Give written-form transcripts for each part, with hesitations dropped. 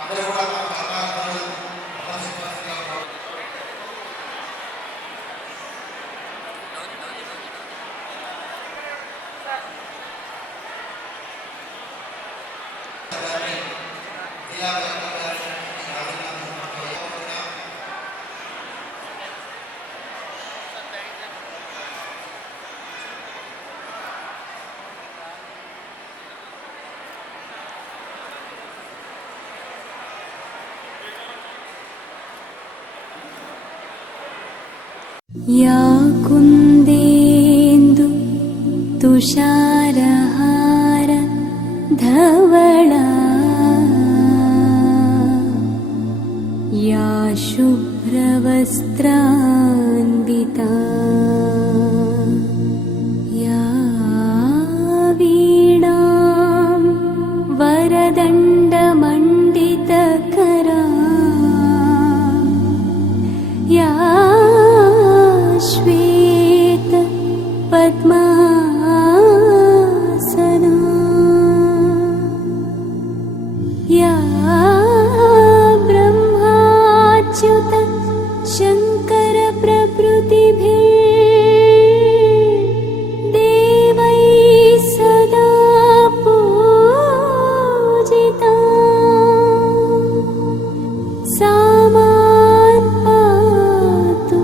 అందరూ కూడా తమ కర్మాలను ప్రదర్శించాల్సిందిగా జిల్లా కలెక్టర్ గారిని या कुन्देन्दु तुषारहार धवला या शुभ्रवस्त्रान्विता या वीणां वरदण्डमण्डितकरा या श्वेत पद्मासना या ब्रह्माच्युत शङ्कर प्रभृतिभिः देवैः सदा पूजिता सा मां पातु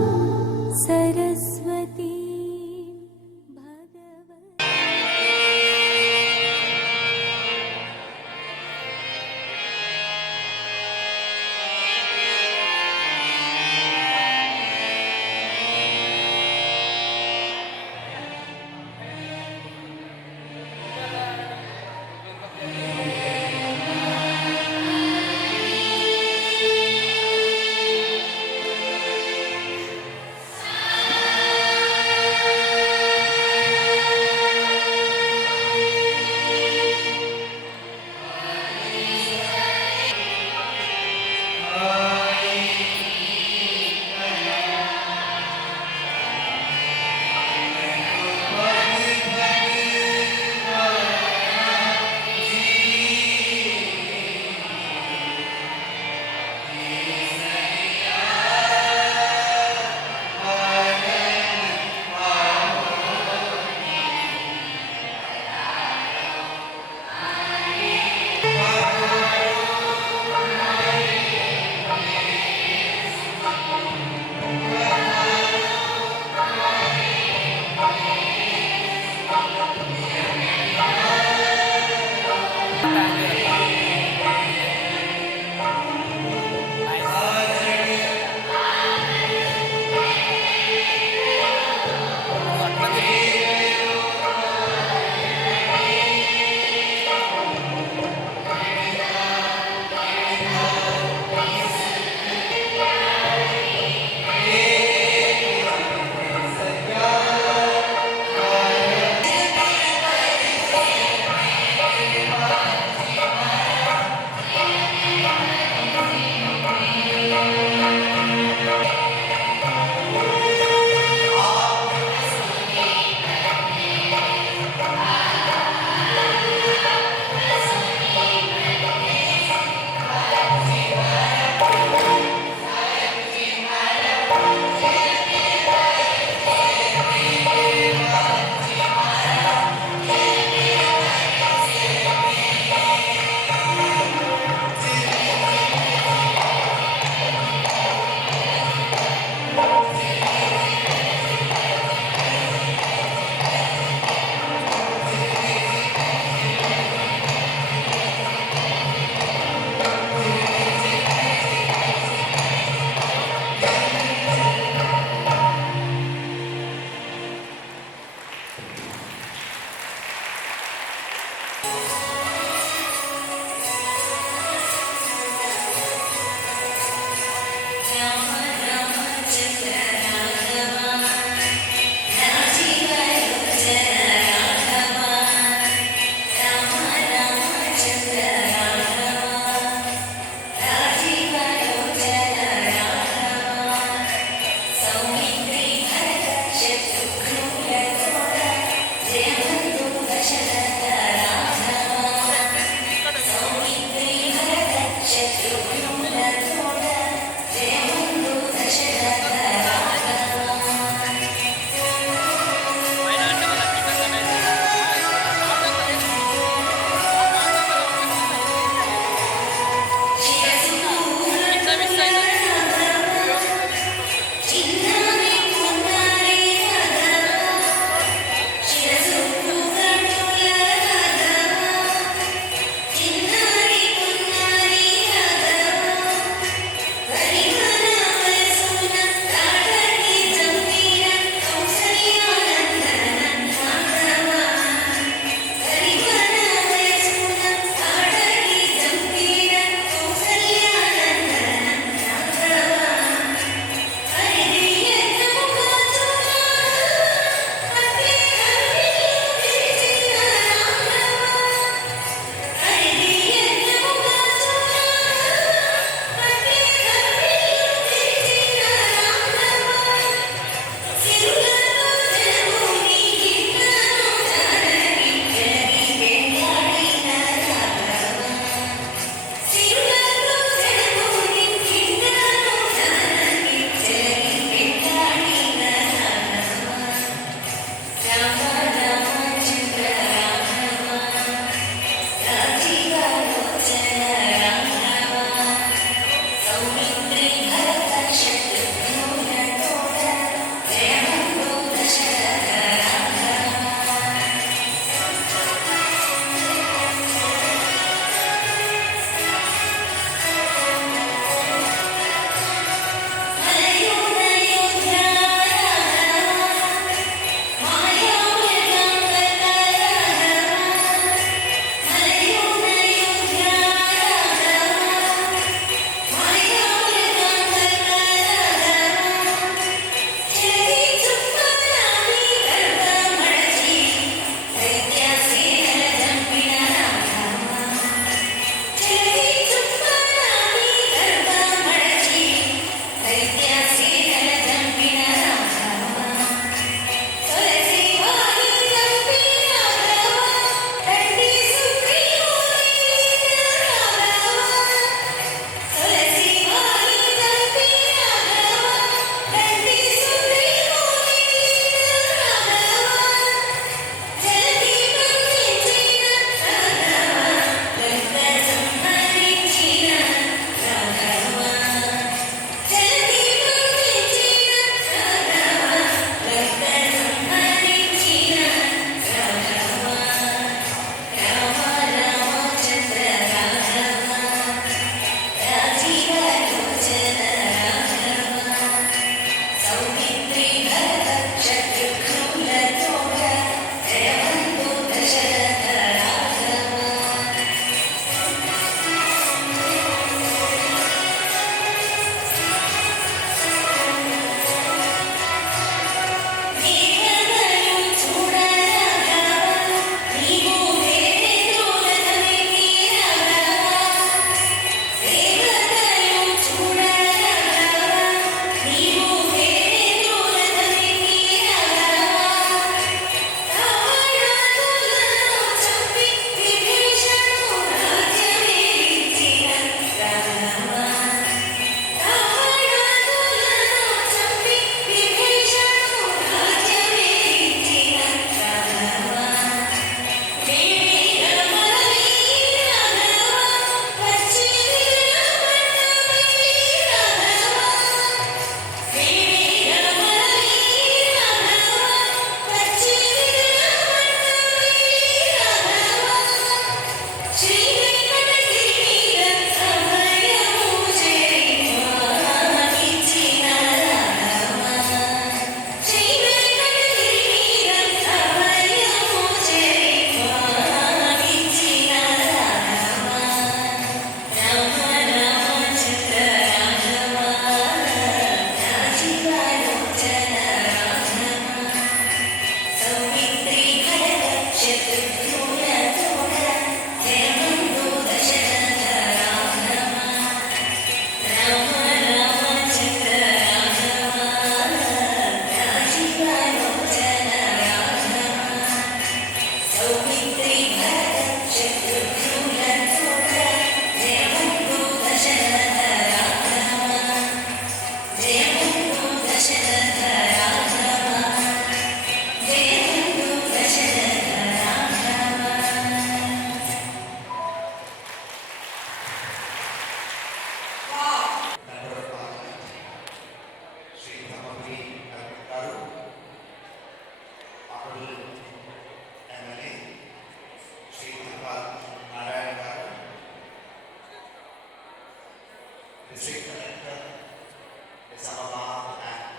सरस्वती Bhagwati. District Collector, Islamabad, and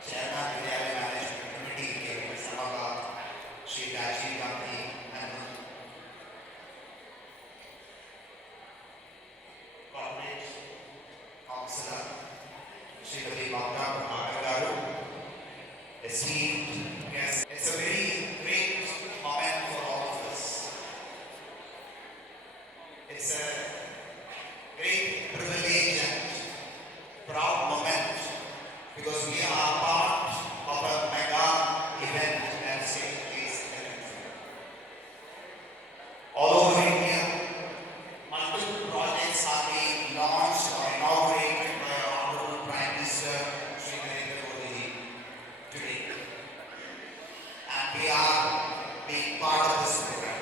Chairman Vidyalaya Management Committee here in Islamabad, Shri Rajiv Gandhi, and Corporate Councillor, Shri Mamta Prabhakar Garu, esteemed guests. It's a very great moment for all of us. It's a great privilege and proud moment because we are part of a mega event that is taking place in the country. All over India, multiple projects are being launched or inaugurated by our Honorable Prime Minister Shri Narendra Modi today. And we are being part of this program.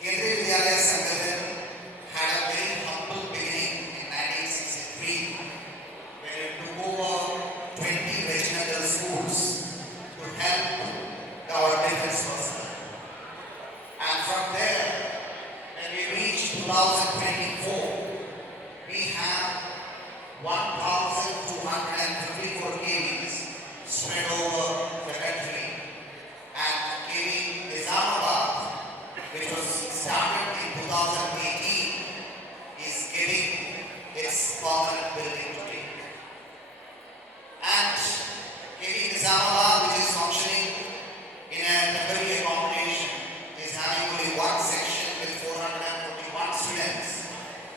Kendriya Vidyalaya Sangathan had a very humble beginning in 1963 when it took over 20 regimental schools to help our defense personnel. And from there, when we reached 2024, we have 1,254 KVs spread over the country. And KV Nizamabad, which was started in 2018, is getting its permanent building today. And KV Nizamabad, which is functioning in a temporary accommodation, is having only one section with 441 students.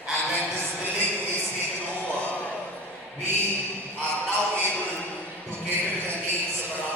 And when this building is taken over, we are now able to cater to the needs of around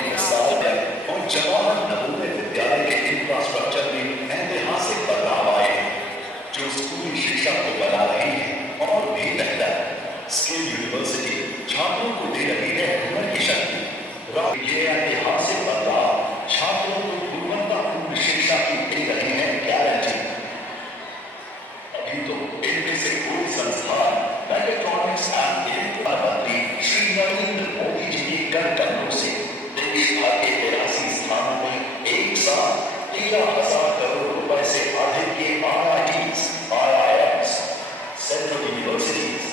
और जवाहर नवोदय विद्यालय के इंफ्रास्ट्रक्चर में ऐतिहासिक बदलाव आए हैं, जो स्कूली शिक्षा को बना रही है और भी बेहतर। स्किल यूनिवर्सिटी छात्रों को दे रही है हुनर की शक्ति। ये ऐतिहासिक बदलाव छात्रों को गुणवत्तापूर्ण शिक्षा की दे रहे हैं गारंटी। अभी तो इनमें से कोई संस्थान मैकेट्रॉनिक्स एंड मंत्री श्री नरेंद्र मोदी जी के कर कमरों से देश भर के 83 स्थानों में एक साथ 13,000 करोड़ रुपए से अधिक के IITs, IIMs, सेंट्रल यूनिवर्सिटीज,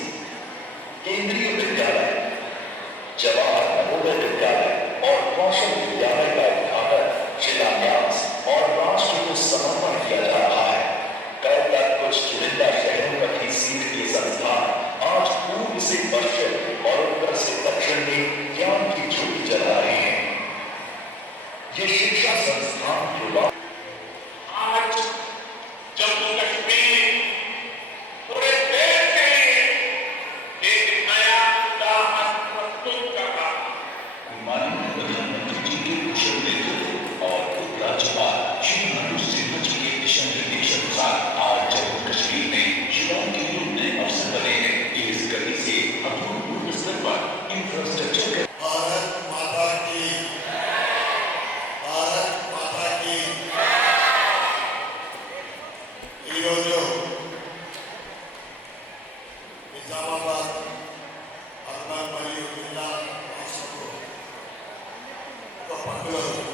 केंद्रीय विद्यालय, जवाहर नवोदय विद्यालय और कौशल विद्यालय का उद्घाटन, शिलान्यास और राष्ट्र को समर्पण किया जा रहा है। कल तक कुछ चुनिंदा शहरों तक ही सीमित ये संस्थान आज पूर्व से पश्चिम और उत्तर से दक्षिण में ज्ञान की ज्योति जला रहे हैं। ये शिक्षा संस्थान युवा आज जम्मू कश्मीर पूरे देश के लिए एक नया उदाहरण प्रस्तुत कर रहा है। माननीय प्रधानमंत्री जी के कुशल नेतृत्व और उपराज्यपाल श्री मनोज सिन्हा जी के दिशा निर्देश अनुसार आज जम्मू कश्मीर में युवाओं के लिए नए अवसर बने हैं। इस गति से अभूतपूर्व स्तर पर इंफ्रास्ट्रक्चर भारत माता की, भारत माता की। ఈరోజు నిజామాబాద్ అర్బన్ మరియు జిల్లా రాష్ట్రంలో ఒక పండుగ రోజు.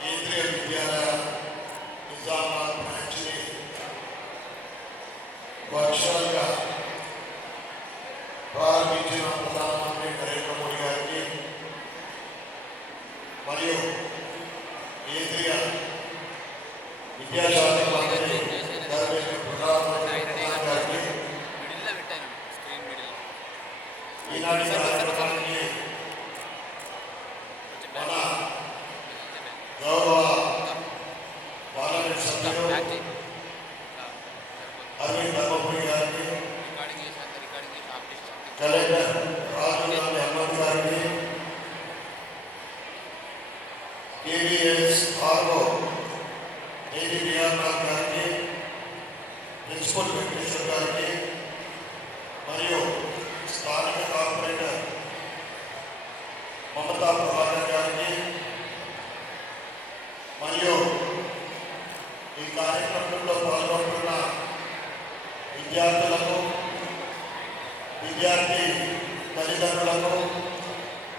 కేంద్రీయ విద్యాలయ నిజామాబాద్ బ్రాంచ్ని వర్చువల్గా ప్రారంభించిన ప్రధానమంత్రి నరేంద్ర మోడీ గారికి మరియు కేంద్రీయ విద్యాశాఖ మంత్రి ధర్మేంద్ర ప్రధాన్ గారికి ఈనాటి కార్యక్రమానికి మన గౌరవ పార్లమెంట్ సభ్యులు అరవింద్ ధర్మపురి గారికి, కలెక్టర్ రాజు అహ్మద్ గారికి, కేవీఎస్ ఆర్ఓ ఏటీబీఆర్ గారికి, ప్రిన్సిపల్ వెంకటేశ్వర్ గారికి మరియు స్థానిక కార్పొరేటర్ మమతా ప్రభాకర్ గారికి మరియు ఈ కార్యక్రమంలో పాల్గొంటున్న విద్యార్థులకు, విద్యార్థి తల్లిదండ్రులకు,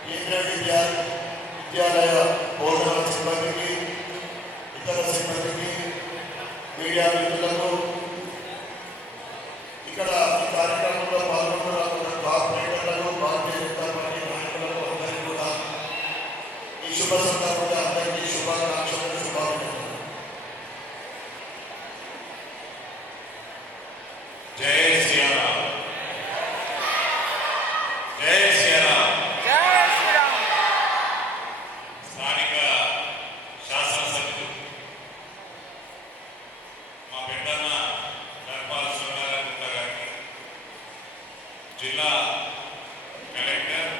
కేంద్రీయ విద్యాలయ బోధన సిబ్బందికి, ఇతర సిబ్బందికి, మీడియా మిత్రులకు, ఇక్కడ ఈ కార్యక్రమంలో పాల్గొంటున్న కార్పొరేటర్లకు, భారతీయ జనతా పార్టీ నాయకులకు అందరికీ కూడా ఈ శుభ సందర్భంగా అందరికీ శుభాకాంక్షలు, శుభాభినందనలు. జై శ్రీరామ్, జై శ్రీరామ్. స్థానిక శాసనసభ్యులు మా పెద్దన్న ధర్మాల సుందరరావు గుప్తా గారికి, జిల్లా కలెక్టర్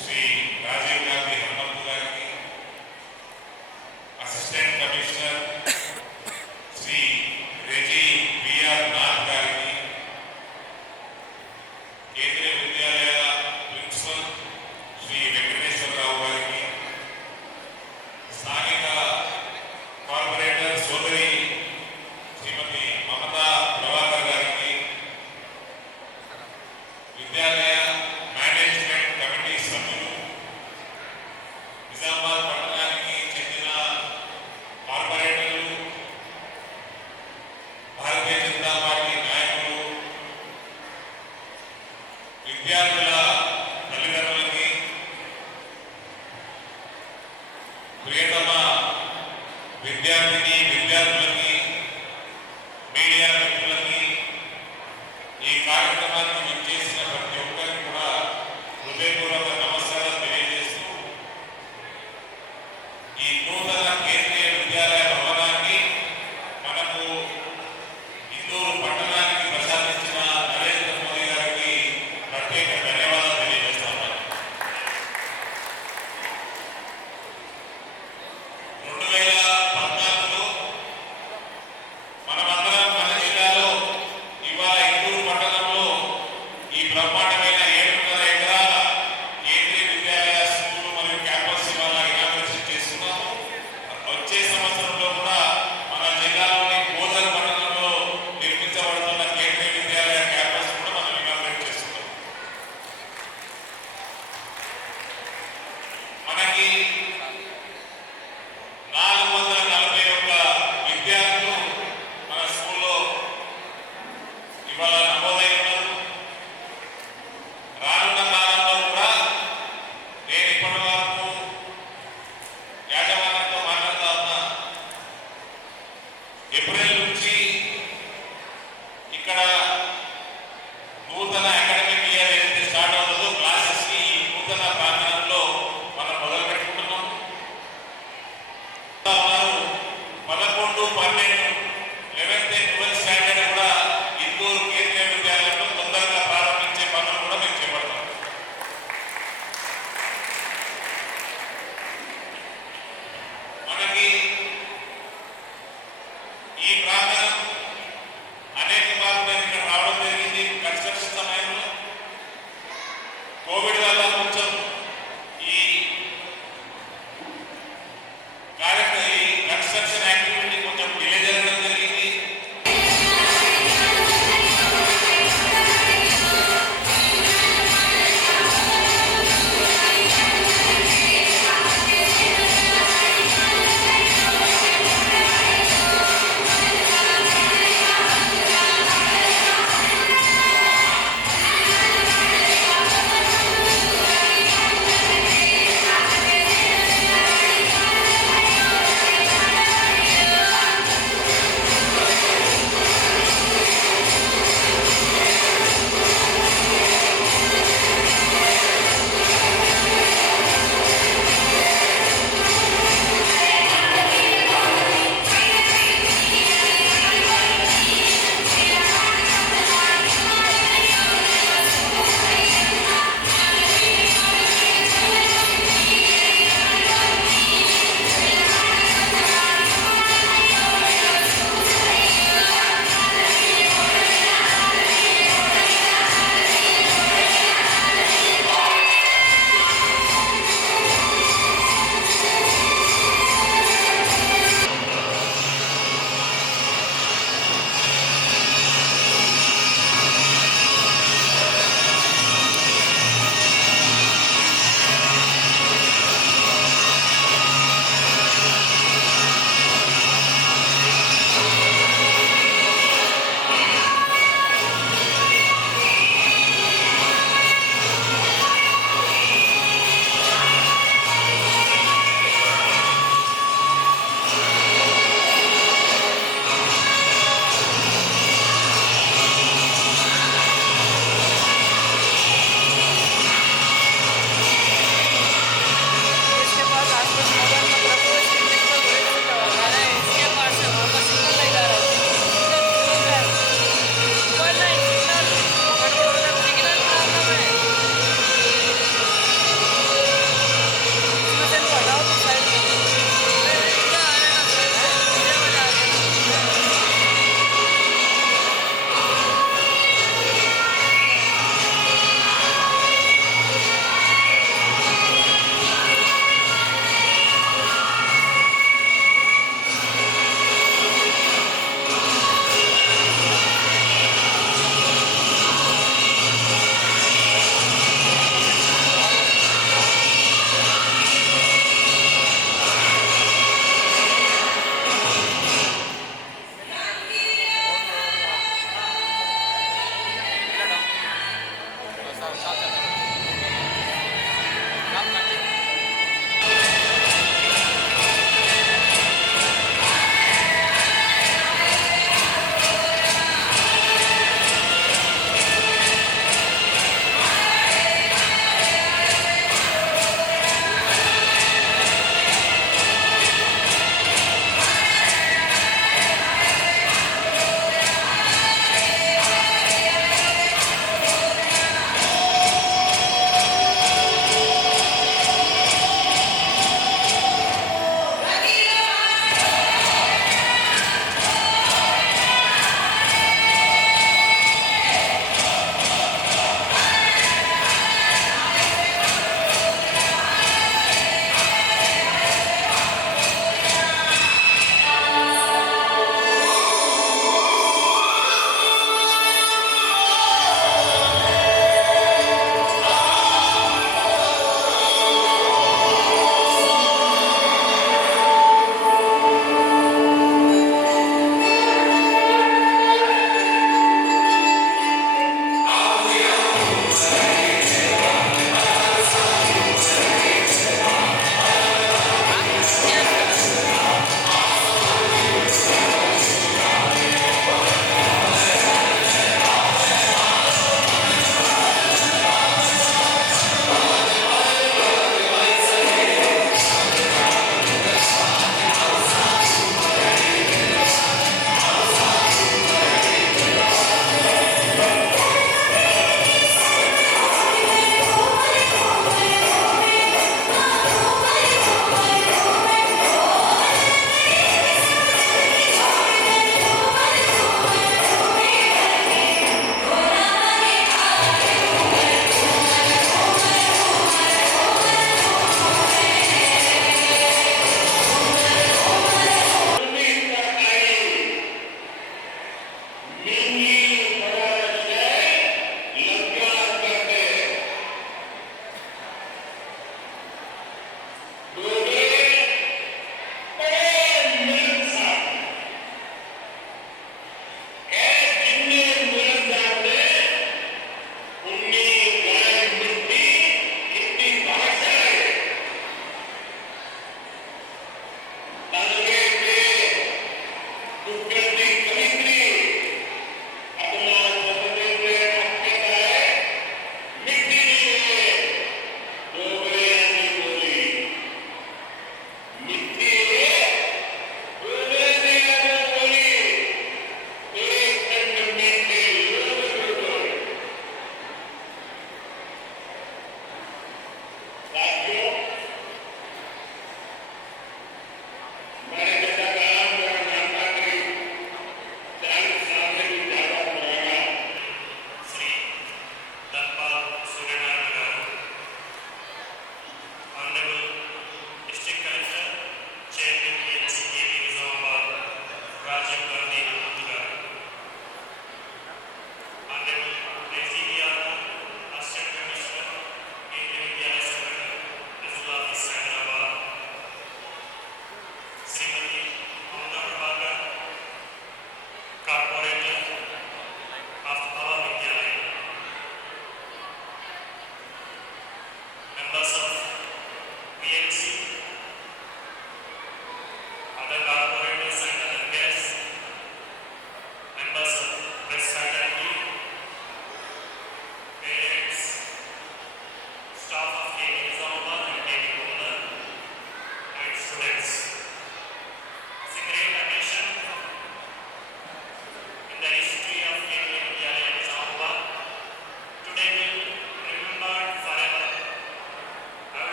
శ్రీ రాజీవ్ గాంధీ హనుమంతు గారికి, assistant commissioner Shri Reji B R Nath గారికి, కేంద్రీయ విద్యాలయ ప్రిన్సిపల్ శ్రీ వెంకటేశ్వరరావు గారికి, స్థానిక కార్పొరేటర్ సోదరి శ్రీమతి మమతా ప్రభాకర్ గారికి, విద్యాలయ మేనేజ్మెంట్ కమిటీ సభ్యులు, నిజామాబాద్ పట్టణానికి చెందిన కార్పొరేటర్లు, భారతీయ జనతా పార్టీ నాయకులు, విద్యార్థుల తల్లిదండ్రులకి, ప్రియతమ విద్యార్థిని విద్యార్థులకి, మీడియా మిత్రులకి, ఈ కార్యక్రమానికి విచ్చేసిన ప్రతి ఒక్కరికి కూడా హృదయపూర్వక నమస్కారం తెలియజేస్తూ ఈ నూతన కేంద్రీయ విద్యాలయ భవనాన్ని మనకు ఇందూరు పట్టణానికి ప్రసాదించిన నరేంద్ర మోదీ గారికి ప్రత్యేక ధన్యవాదాలు. బ్రహ్మాండమైన 7.5 ఎకరాల కేంద్రీయ విద్యాలయ స్కూల్ మరియు క్యాంపస్ ఇవాళ ఇనాగ్రేషన్ చేస్తున్నాము. వచ్చే సంవత్సరంలో కూడా మన జిల్లాలోని కోదల్ మండలంలో నిర్మించబడుతున్న కేంద్రీయ విద్యాలయ క్యాంపస్ కూడా మనం ఇనాగ్రేట్ చేస్తున్నాం. మనకి 441 విద్యార్థులు మన స్కూల్లో ఇవాళ నమోదై ఉన్నారు. రానున్న కాలంలో కూడా నేను ఇప్పటి వరకు యాజమాన్యంతో మాట్లాడుతూ ఉన్నా. ఏప్రిల్ నుంచి ఇక్కడ నూతన అకాడమిక్ ఇయర్ ఏదైతే స్టార్ట్ అవుతుందో క్లాసెస్ ని ఈ నూతన ప్రాంగణంలో మనం మొదలు పెట్టుకుంటున్నాం. 11, 12, 11th and 12th స్టాండర్డ్ కూడా ఇందూరు కేంద్రీయ విద్యాలయంలో తొందరగా ప్రారంభించే పనులు కూడా మేము చేపడతాం. మనకి ఈ ప్రాంగణం అనేక మార్లు నేను ఇక్కడ రావడం జరిగింది. కన్స్ట్రక్షన్ సమయంలో కోవిడ్ వల్ల కొంచెం ఈ కన్స్ట్రక్షన్ యాక్టివిటీ కొంచెం డిలే జరగడం జరిగింది.